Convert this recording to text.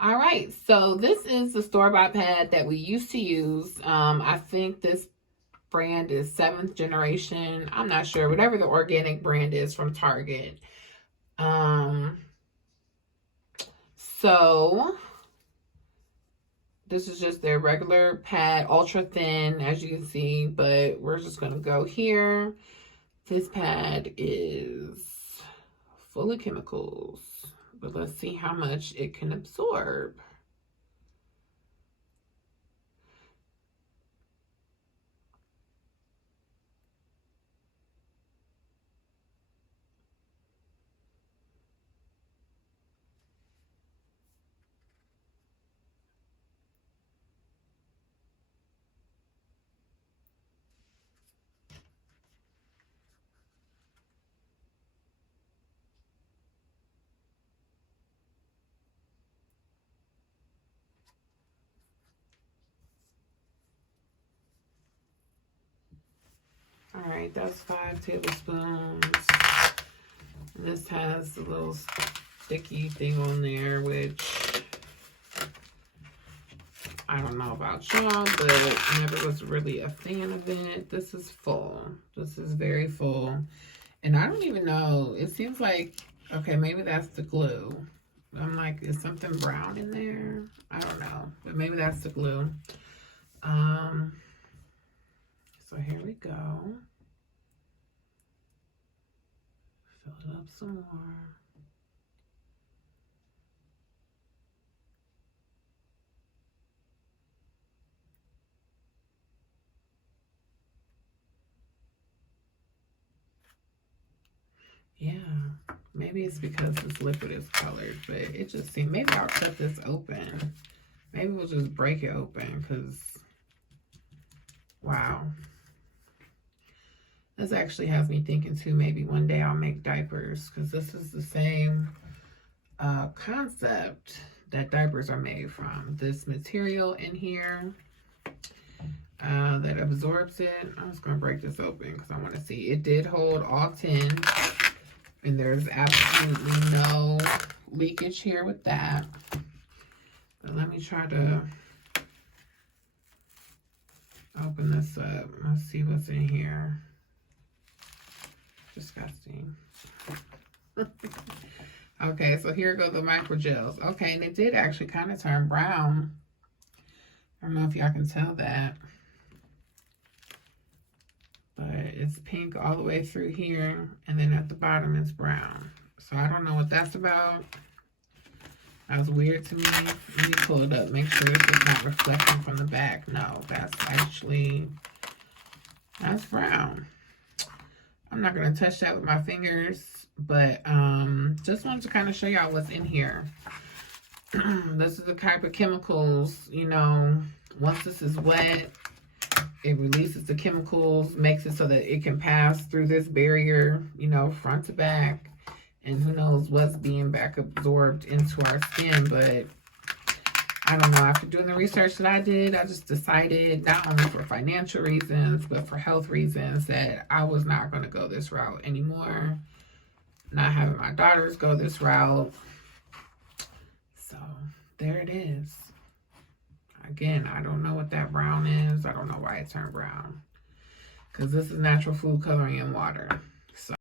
All right, so this is the store-bought pad that we used to use. I think this brand is 7th generation. I'm not sure, whatever the organic brand is from Target. Um, so this is just their regular pad, ultra thin, as you can see, but we're just gonna go here. This pad is full of chemicals, but let's see how much it can absorb. All right, that's 5 tablespoons. This has a little sticky thing on there, which I don't know about y'all, but I never was really a fan of it. This is full. This is very full. And I don't even know. It seems like, okay, maybe that's the glue. I'm like, is something brown in there? I don't know. But maybe that's the glue. So here we go. Fill it up some more. Yeah, maybe it's because this liquid is colored, but it just seems, maybe I'll cut this open. Maybe we'll just break it open because, wow. This actually has me thinking too, maybe one day I'll make diapers because this is the same concept that diapers are made from. This material in here that absorbs it. I'm just going to break this open because I want to see. It did hold all 10. And there's absolutely no leakage here with that. But let me try to open this up. Let's see what's in here. Disgusting. Okay, so here go the microgels. Okay, and it did actually kind of turn brown. I don't know if y'all can tell that. But it's pink all the way through here, and then at the bottom it's brown. So I don't know what that's about. That was weird to me. Let me pull it up, make sure this is not reflecting from the back. No, that's brown. I'm not going to touch that with my fingers, but just wanted to kind of show y'all what's in here. This is the type of chemicals, you know, once this is wet, it releases the chemicals, makes it so that it can pass through this barrier, you know, front to back. And who knows what's being back absorbed into our skin. But I don't know. After doing the research that I did, I just decided, not only for financial reasons, but for health reasons, that I was not going to go this route anymore. Not having my daughters go this route. So there it is. Again, I don't know what that brown is. I don't know why it turned brown. Because this is natural food coloring in water.